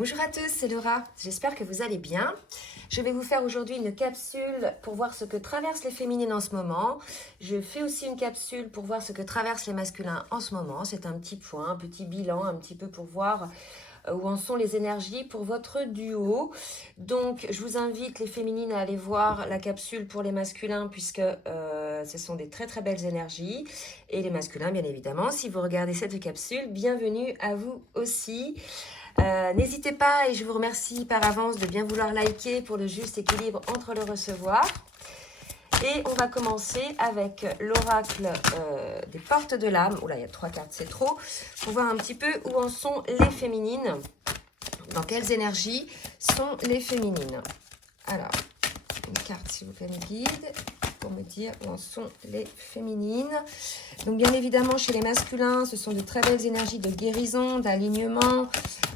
Bonjour à tous, c'est Laura, j'espère que vous allez bien. Je vais vous faire aujourd'hui une capsule pour voir ce que traversent les féminines en ce moment. Je fais aussi une capsule pour voir ce que traversent les masculins en ce moment. C'est un petit point, un petit bilan, un petit peu pour voir où en sont les énergies pour votre duo. Donc, je vous invite les féminines à aller voir la capsule pour les masculins puisque ce sont des très très belles énergies. Et les masculins, bien évidemment, si vous regardez cette capsule, bienvenue à vous aussi. N'hésitez pas et je vous remercie par avance de bien vouloir liker pour le juste équilibre entre le recevoir. Et on va commencer avec l'oracle des portes de l'âme. Oula, il y a 3 cartes, c'est trop. Pour voir un petit peu où en sont les féminines. Dans quelles énergies sont les féminines. Alors, une carte s'il vous plaît me guide pour me dire où en sont les féminines. Donc bien évidemment chez les masculins, ce sont de très belles énergies de guérison, d'alignement.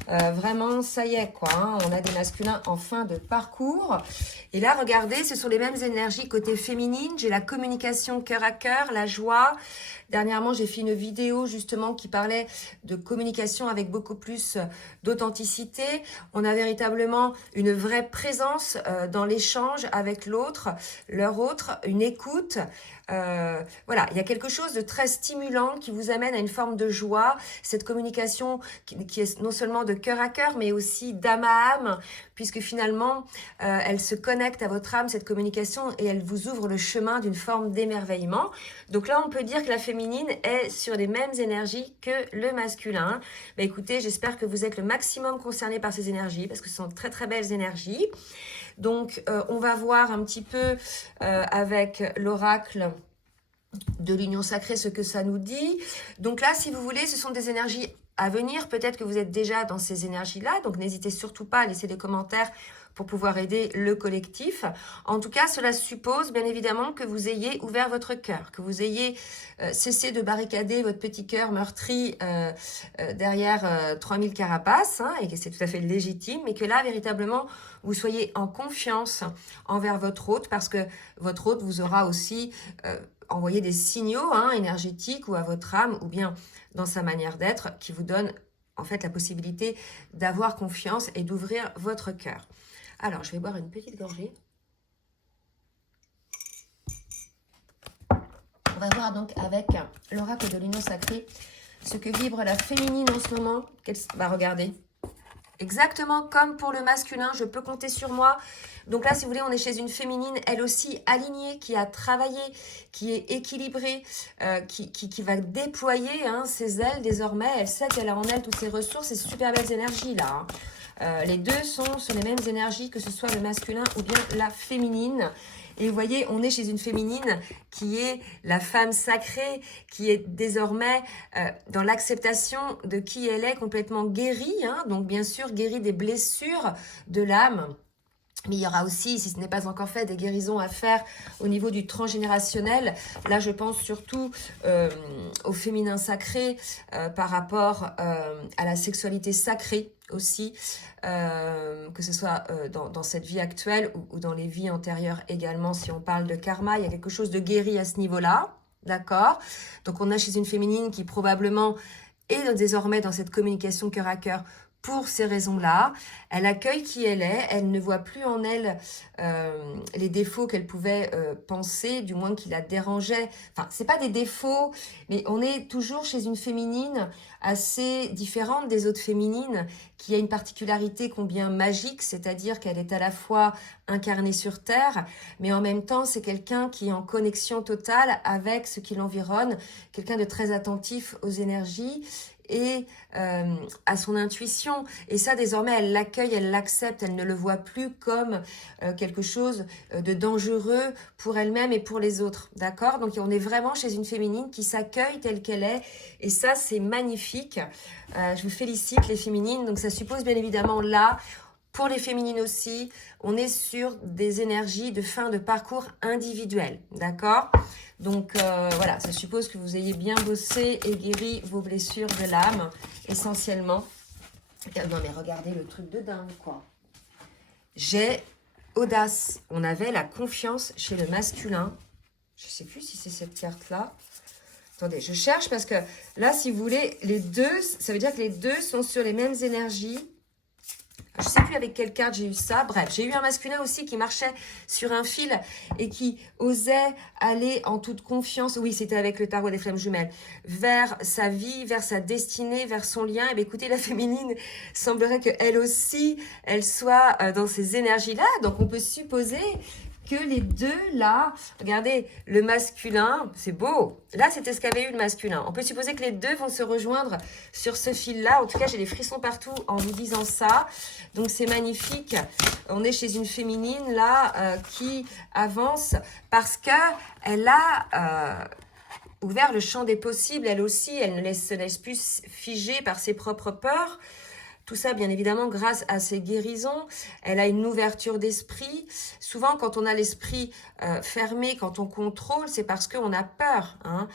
Vraiment, ça y est quoi, hein, on a des masculins en fin de parcours. Et là, regardez, ce sont les mêmes énergies côté féminine. J'ai la communication cœur à cœur, la joie. Dernièrement, j'ai fait une vidéo justement qui parlait de communication avec beaucoup plus d'authenticité. On a véritablement une vraie présence dans l'échange avec l'autre, leur autre, une écoute. Voilà, il y a quelque chose de très stimulant qui vous amène à une forme de joie. Cette communication qui est non seulement de cœur à cœur, mais aussi d'âme à âme, puisque finalement, elle se connecte à votre âme, cette communication, et elle vous ouvre le chemin d'une forme d'émerveillement. Donc là, on peut dire que la féminine est sur les mêmes énergies que le masculin. Bah, écoutez, j'espère que vous êtes le maximum concerné par ces énergies, parce que ce sont de très très belles énergies. Donc, on va voir un petit peu avec l'oracle de l'union sacrée ce que ça nous dit. Donc là, si vous voulez, ce sont des énergies à venir. Peut-être que vous êtes déjà dans ces énergies-là, donc n'hésitez surtout pas à laisser des commentaires pour pouvoir aider le collectif. En tout cas, cela suppose bien évidemment que vous ayez ouvert votre cœur, que vous ayez cessé de barricader votre petit cœur meurtri derrière 3000 carapaces, hein, et que c'est tout à fait légitime, mais que là, véritablement, vous soyez en confiance envers votre hôte, parce que votre hôte vous aura aussi envoyé des signaux énergétiques ou à votre âme, ou bien dans sa manière d'être, qui vous donne en fait la possibilité d'avoir confiance et d'ouvrir votre cœur. Alors, je vais boire une petite gorgée. On va voir donc avec l'oracle de l'union sacrée ce que vibre la féminine en ce moment. Va regarder. Exactement comme pour le masculin, je peux compter sur moi. Donc là, si vous voulez, on est chez une féminine, elle aussi alignée, qui a travaillé, qui est équilibrée, qui va déployer ses ailes désormais. Elle sait qu'elle a en elle toutes ses ressources et super belles énergies là. Les deux sont sur les mêmes énergies, que ce soit le masculin ou bien la féminine. Et vous voyez, on est chez une féminine qui est la femme sacrée, qui est désormais dans l'acceptation de qui elle est, complètement guérie. Donc bien sûr, guérie des blessures de l'âme. Mais il y aura aussi, si ce n'est pas encore fait, des guérisons à faire au niveau du transgénérationnel. Là, je pense surtout au féminin sacré par rapport à la sexualité sacrée aussi, que ce soit dans cette vie actuelle ou dans les vies antérieures également. Si on parle de karma, il y a quelque chose de guéri à ce niveau-là, d'accord? Donc, on a chez une féminine qui probablement est désormais dans cette communication cœur à cœur pour ces raisons-là. Elle accueille qui elle est, elle ne voit plus en elle les défauts qu'elle pouvait penser, du moins qui la dérangeaient. Enfin, c'est pas des défauts, mais on est toujours chez une féminine assez différente des autres féminines, qui a une particularité combien magique, c'est-à-dire qu'elle est à la fois incarnée sur Terre, mais en même temps, c'est quelqu'un qui est en connexion totale avec ce qui l'environne, quelqu'un de très attentif aux énergies et à son intuition. Et ça, désormais, elle l'accueille, elle l'accepte, elle ne le voit plus comme quelque chose de dangereux pour elle-même et pour les autres. D'accord? Donc, on est vraiment chez une féminine qui s'accueille telle qu'elle est. Et ça, c'est magnifique. Je vous félicite, les féminines. Donc, ça suppose bien évidemment là, pour les féminines aussi, on est sur des énergies de fin de parcours individuel. D'accord? Donc voilà, ça suppose que vous ayez bien bossé et guéri vos blessures de l'âme, essentiellement. Non mais regardez le truc de dingue, quoi. J'ai audace. On avait la confiance chez le masculin. Je ne sais plus si c'est cette carte-là. Attendez, je cherche parce que là, si vous voulez, les deux, ça veut dire que les deux sont sur les mêmes énergies. Je ne sais plus avec quelle carte j'ai eu ça. Bref, j'ai eu un masculin aussi qui marchait sur un fil et qui osait aller en toute confiance. Oui, c'était avec le tarot des flammes jumelles. Vers sa vie, vers sa destinée, vers son lien. Et bien écoutez, la féminine semblerait qu'elle aussi, elle soit dans ces énergies-là. Donc on peut supposer que les deux, là, regardez, le masculin, c'est beau. Là, c'était ce qu'avait eu le masculin. On peut supposer que les deux vont se rejoindre sur ce fil-là. En tout cas, j'ai des frissons partout en vous disant ça. Donc, c'est magnifique. On est chez une féminine, là, qui avance parce qu'elle a ouvert le champ des possibles. Elle aussi, elle ne se laisse plus figer par ses propres peurs. Tout ça, bien évidemment, grâce à ses guérisons. Elle a une ouverture d'esprit. Souvent, quand on a l'esprit fermé, quand on contrôle, c'est parce qu'on a peur. Hein,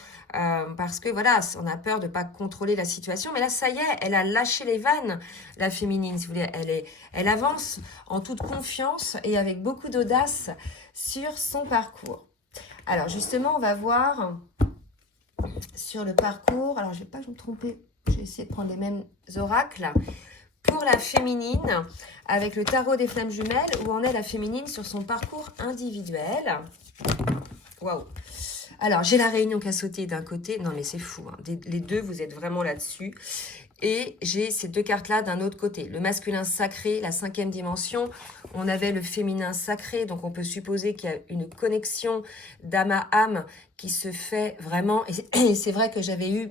parce que, voilà, on a peur de ne pas contrôler la situation. Mais là, ça y est, elle a lâché les vannes, la féminine, si vous voulez. Elle avance en toute confiance et avec beaucoup d'audace sur son parcours. Alors, justement, on va voir sur le parcours. Alors, je ne vais pas me tromper. Je vais essayer de prendre les mêmes oracles. Pour la féminine, avec le tarot des flammes jumelles, où en est la féminine sur son parcours individuel. Waouh! Alors, j'ai la réunion qui a sauté d'un côté. Non, mais c'est fou. Hein. Les deux, vous êtes vraiment là-dessus. Et j'ai ces deux cartes-là d'un autre côté. Le masculin sacré, la 5e dimension. On avait le féminin sacré. Donc, on peut supposer qu'il y a une connexion d'âme à âme qui se fait vraiment. Et c'est vrai que j'avais eu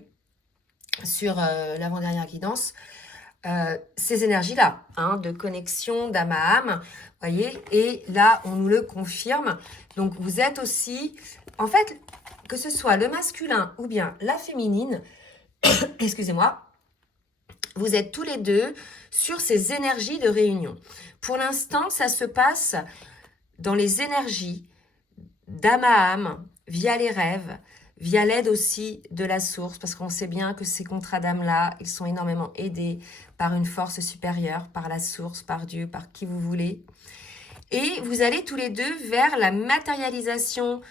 sur l'avant-dernière guidance ces énergies-là, hein, de connexion d'âme à âme, voyez, et là, on nous le confirme. Donc, vous êtes aussi, en fait, que ce soit le masculin ou bien la féminine, excusez-moi, vous êtes tous les deux sur ces énergies de réunion. Pour l'instant, ça se passe dans les énergies d'âme à âme, via les rêves, via l'aide aussi de la source, parce qu'on sait bien que ces contrats d'âme-là, ils sont énormément aidés par une force supérieure, par la source, par Dieu, par qui vous voulez. Et vous allez tous les deux vers la matérialisation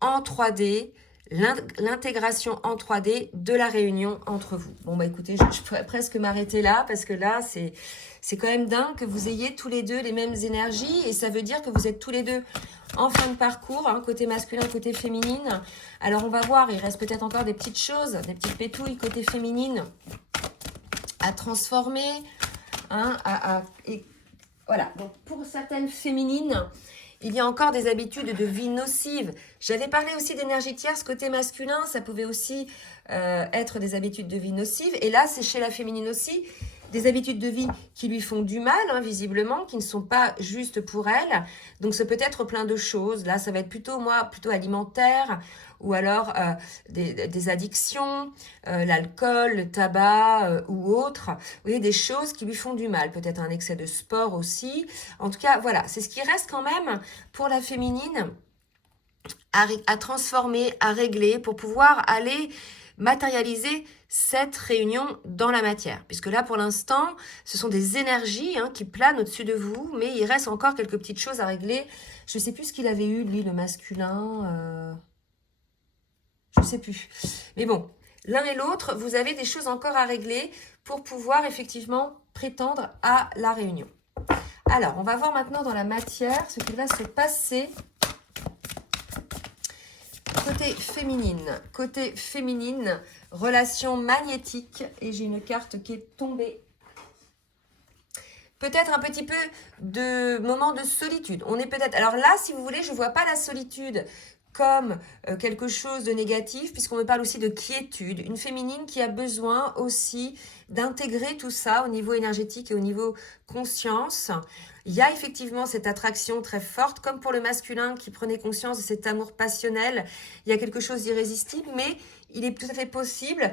en 3D, l'intégration en 3D de la réunion entre vous. Bon, bah écoutez, je pourrais presque m'arrêter là, parce que là, c'est quand même dingue que vous ayez tous les deux les mêmes énergies, et ça veut dire que vous êtes tous les deux en fin de parcours, hein, côté masculin, côté féminine. Alors, on va voir, il reste peut-être encore des petites choses, des petites pétouilles côté féminine à transformer. Hein, et voilà, donc pour certaines féminines, il y a encore des habitudes de vie nocives. J'avais parlé aussi d'énergie tierce côté masculin, ça pouvait aussi être des habitudes de vie nocives. Et là, c'est chez la féminine aussi, des habitudes de vie qui lui font du mal, hein, visiblement, qui ne sont pas justes pour elle. Donc, ça peut être plein de choses. Là, ça va être plutôt alimentaire, ou alors des addictions, l'alcool, le tabac ou autre. Vous voyez, des choses qui lui font du mal. Peut-être un excès de sport aussi. En tout cas, voilà, c'est ce qui reste quand même pour la féminine à transformer, à régler, pour pouvoir aller matérialiser cette réunion dans la matière. Puisque là, pour l'instant, ce sont des énergies hein, qui planent au-dessus de vous, mais il reste encore quelques petites choses à régler. Je ne sais plus ce qu'il avait eu, lui, le masculin. Je ne sais plus. Mais bon, l'un et l'autre, vous avez des choses encore à régler pour pouvoir effectivement prétendre à la réunion. Alors, on va voir maintenant dans la matière ce qui va se passer côté féminine, relation magnétique. Et j'ai une carte qui est tombée. Peut-être un petit peu de moment de solitude. On est peut-être... Alors là, si vous voulez, je ne vois pas la solitude comme quelque chose de négatif, puisqu'on me parle aussi de quiétude. Une féminine qui a besoin aussi d'intégrer tout ça au niveau énergétique et au niveau conscience. Il y a effectivement cette attraction très forte, comme pour le masculin qui prenait conscience de cet amour passionnel. Il y a quelque chose d'irrésistible, mais il est tout à fait possible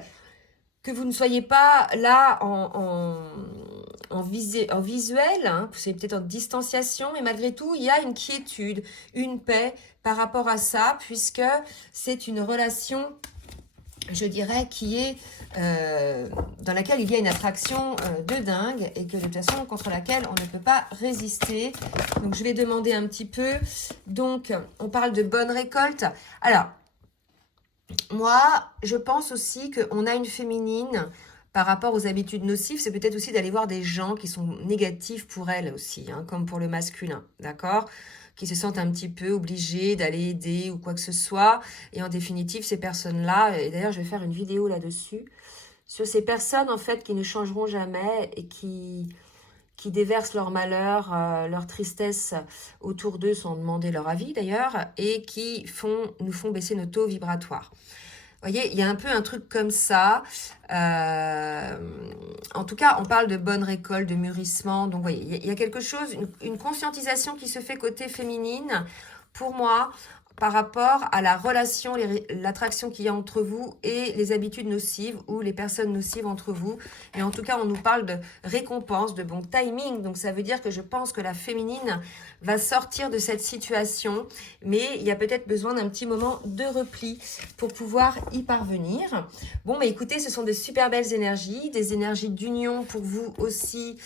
que vous ne soyez pas là en visuel, hein, c'est peut-être en distanciation, mais malgré tout, il y a une quiétude, une paix par rapport à ça, puisque c'est une relation, je dirais, qui est dans laquelle il y a une attraction de dingue et que de toute façon, contre laquelle on ne peut pas résister. Donc, je vais demander un petit peu. Donc, on parle de bonne récolte. Alors, moi, je pense aussi qu'on a une féminine par rapport aux habitudes nocives, c'est peut-être aussi d'aller voir des gens qui sont négatifs pour elles aussi, hein, comme pour le masculin, d'accord? Qui se sentent un petit peu obligés d'aller aider ou quoi que ce soit. Et en définitive, ces personnes-là, et d'ailleurs, je vais faire une vidéo là-dessus, sur ces personnes, en fait, qui ne changeront jamais et qui déversent leur malheur, leur tristesse autour d'eux sans demander leur avis d'ailleurs, et qui nous font baisser nos taux vibratoires. Vous voyez, il y a un peu un truc comme ça. En tout cas, on parle de bonne récolte, de mûrissement. Donc, vous voyez, il y a quelque chose, une conscientisation qui se fait côté féminine, pour moi, par rapport à la relation, l'attraction qu'il y a entre vous et les habitudes nocives ou les personnes nocives entre vous. Et en tout cas, on nous parle de récompense, de bon timing. Donc, ça veut dire que je pense que la féminine va sortir de cette situation. Mais il y a peut-être besoin d'un petit moment de repli pour pouvoir y parvenir. Bon, mais écoutez, ce sont des super belles énergies, des énergies d'union pour vous aussi,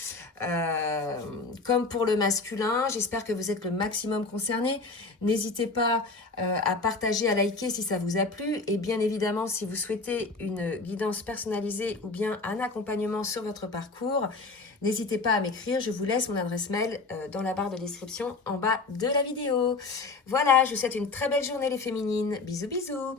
comme pour le masculin. J'espère que vous êtes le maximum concernés. N'hésitez pas à partager, à liker si ça vous a plu. Et bien évidemment, si vous souhaitez une guidance personnalisée ou bien un accompagnement sur votre parcours, n'hésitez pas à m'écrire. Je vous laisse mon adresse mail dans la barre de description en bas de la vidéo. Voilà, je vous souhaite une très belle journée les féminines. Bisous, bisous.